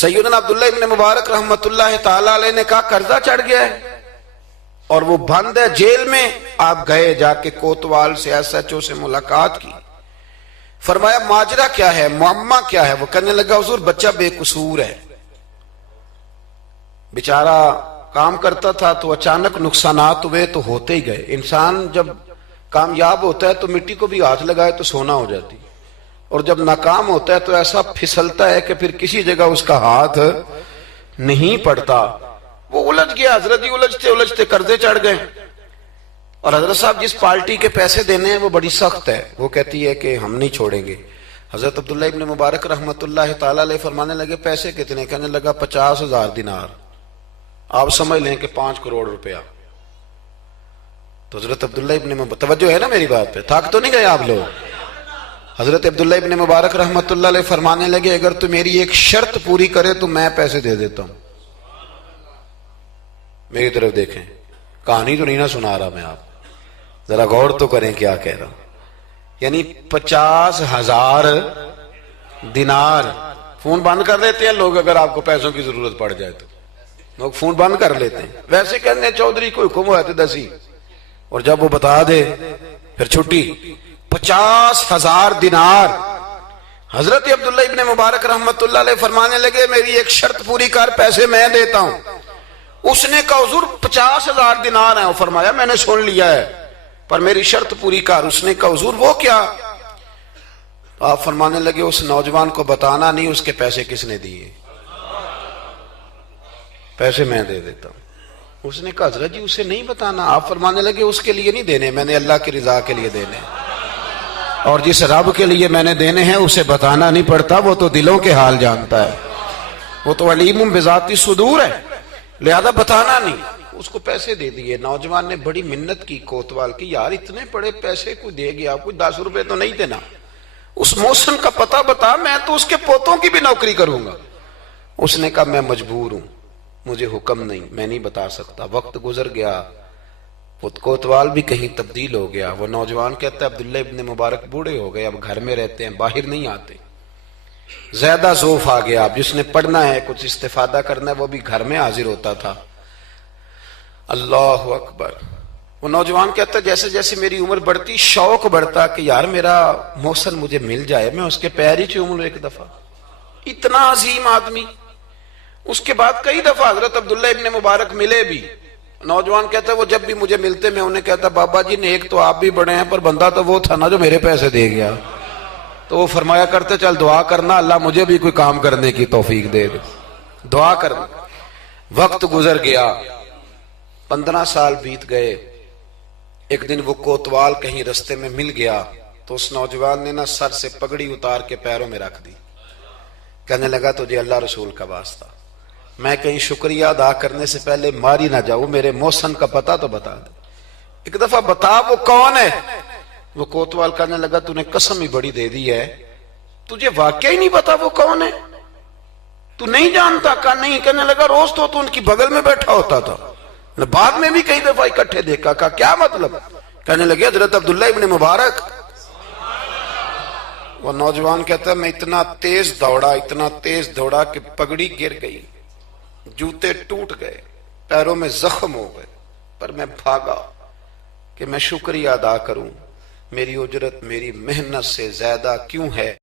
سیدنا عبداللہ ابن مبارک رحمت اللہ تعالی علیہ نے کہا قرضہ چڑھ گیا ہے اور وہ بند ہے جیل میں. آپ گئے, جا کے کوتوال سے ایس ایچ او سے ملاقات کی, فرمایا ماجرا کیا ہے, معمہ کیا ہے؟ وہ کہنے لگا حضور بچہ بے قصور ہے, بیچارہ کام کرتا تھا تو اچانک نقصانات ہوئے تو ہوتے ہی گئے. انسان جب کامیاب ہوتا ہے تو مٹی کو بھی ہاتھ لگائے تو سونا ہو جاتی, اور جب ناکام ہوتا ہے تو ایسا پھسلتا ہے کہ پھر کسی جگہ اس کا ہاتھ نہیں پڑتا. وہ الجھ گیا, حضرت جی الجھتے الجھتے قرضے چڑھ گئے. اور حضرت صاحب جس پارٹی کے پیسے دینے ہیں وہ بڑی سخت ہے, وہ کہتی ہے کہ ہم نہیں چھوڑیں گے. حضرت عبداللہ ابن مبارک رحمت اللہ تعالی علیہ فرمانے لگے پیسے کتنے؟ کہنے لگا 50,000 دینار. آپ سمجھ لیں کہ 5 کروڑ روپیہ. تو حضرت عبداللہ ابن مبارک, توجہ ہے نا میری بات پہ, تھک تو نہیں گئے آپ لوگ؟ حضرت عبداللہ ابن مبارک رحمت اللہ علیہ فرمانے لگے اگر تو میری ایک شرط پوری کرے تو میں پیسے دے دیتا ہوں. میری طرف دیکھیں, کہانی تو نہیں نہ سنا رہا میں, آپ ذرا غور تو کریں کیا کہہ رہا ہوں. یعنی 50,000 دینار. فون بند کر دیتے ہیں لوگ اگر آپ کو پیسوں کی ضرورت پڑ جائے تو, لوگ فون بند کر لیتے ہیں. ویسے کہتے ہیں چودھری کو حکم ہوا تھا 10 اور جب وہ بتا دے پھر چھٹی. 50,000 دینار. حضرت عبداللہ ابن مبارک رحمت اللہ علیہ فرمانے لگے میری ایک شرط پوری کر, پیسے میں دیتا ہوں. اس نے کہا حضور 50,000 دینار ہیں. فرمایا میں نے سن لیا ہے پر میری شرط پوری کر. اس نے کہا حضور وہ کیا؟ آپ فرمانے لگے اس نوجوان کو بتانا نہیں اس کے پیسے کس نے دیے, پیسے میں دے دیتا ہوں. اس نے کہا حضرت جی اسے نہیں بتانا. آپ فرمانے لگے اس کے لیے نہیں دینے, میں نے اللہ کی رضا کے لیے دینے, اور جس رب کے لیے میں نے دینے ہیں اسے بتانا نہیں پڑتا, وہ تو دلوں کے حال جانتا ہے, وہ تو علیم بذات الصدور ہے, لہذا بتانا نہیں. اس کو پیسے دے دیے. نوجوان نے بڑی منت کی کوتوال کی, یار اتنے بڑے پیسے کوئی دے گیا, کوئی 10 روپے تو نہیں دینا, اس محسن کا پتہ بتا, میں تو اس کے پوتوں کی بھی نوکری کروں گا. اس نے کہا میں مجبور ہوں, مجھے حکم نہیں, میں نہیں بتا سکتا. وقت گزر گیا, کوتوال بھی کہیں تبدیل ہو گیا. وہ نوجوان کہتا ہے عبداللہ ابن مبارک بوڑھے ہو گئے, اب گھر میں رہتے ہیں, باہر نہیں آتے. زیادہ ذوف آ گیا, اب جس نے پڑھنا ہے کچھ استفادہ کرنا ہے وہ بھی گھر میں حاضر ہوتا تھا. اللہ اکبر. وہ نوجوان کہتا ہے جیسے جیسے میری عمر بڑھتی شوق بڑھتا کہ یار میرا محسن مجھے مل جائے, میں اس کے پیر ہی چوم لوں ایک دفعہ. اتنا عظیم آدمی. اس کے بعد کئی دفعہ حضرت عبداللہ ابن مبارک ملے بھی. نوجوان کہتا ہے وہ جب بھی مجھے ملتے میں انہیں کہتا بابا جی نیک تو آپ بھی بڑے ہیں پر بندہ تو وہ تھا نا جو میرے پیسے دے گیا. تو وہ فرمایا کرتے چل دعا کرنا اللہ مجھے بھی کوئی کام کرنے کی توفیق دے دے, دعا کرنا. وقت گزر گیا, 15 سال بیت گئے. ایک دن وہ کوتوال کہیں رستے میں مل گیا تو اس نوجوان نے نا سر سے پگڑی اتار کے پیروں میں رکھ دی. کہنے لگا تجھے اللہ رسول کا واسطہ, میں کہیں شکریہ ادا کرنے سے پہلے ماری نہ جاؤں, میرے محسن کا پتہ تو بتا دے, ایک دفعہ بتا وہ کون ہے. وہ کوتوال کہنے لگا تو نے قسم ہی بڑی دے دی ہے, تجھے واقعی نہیں پتا وہ کون ہے, تو نہیں جانتا؟ کہا نہیں. کہنے لگا روز تو ان کی بغل میں بیٹھا ہوتا تھا, بعد میں بھی کئی دفعہ اکٹھے دیکھا. کہا کیا مطلب؟ کہنے لگے حضرت عبداللہ ابن مبارک. وہ نوجوان کہتا ہے میں اتنا تیز دوڑا کہ پگڑی گر گئی, جوتے ٹوٹ گئے, پیروں میں زخم ہو گئے, پر میں بھاگا کہ میں شکریہ ادا کروں, میری اجرت میری محنت سے زیادہ کیوں ہے.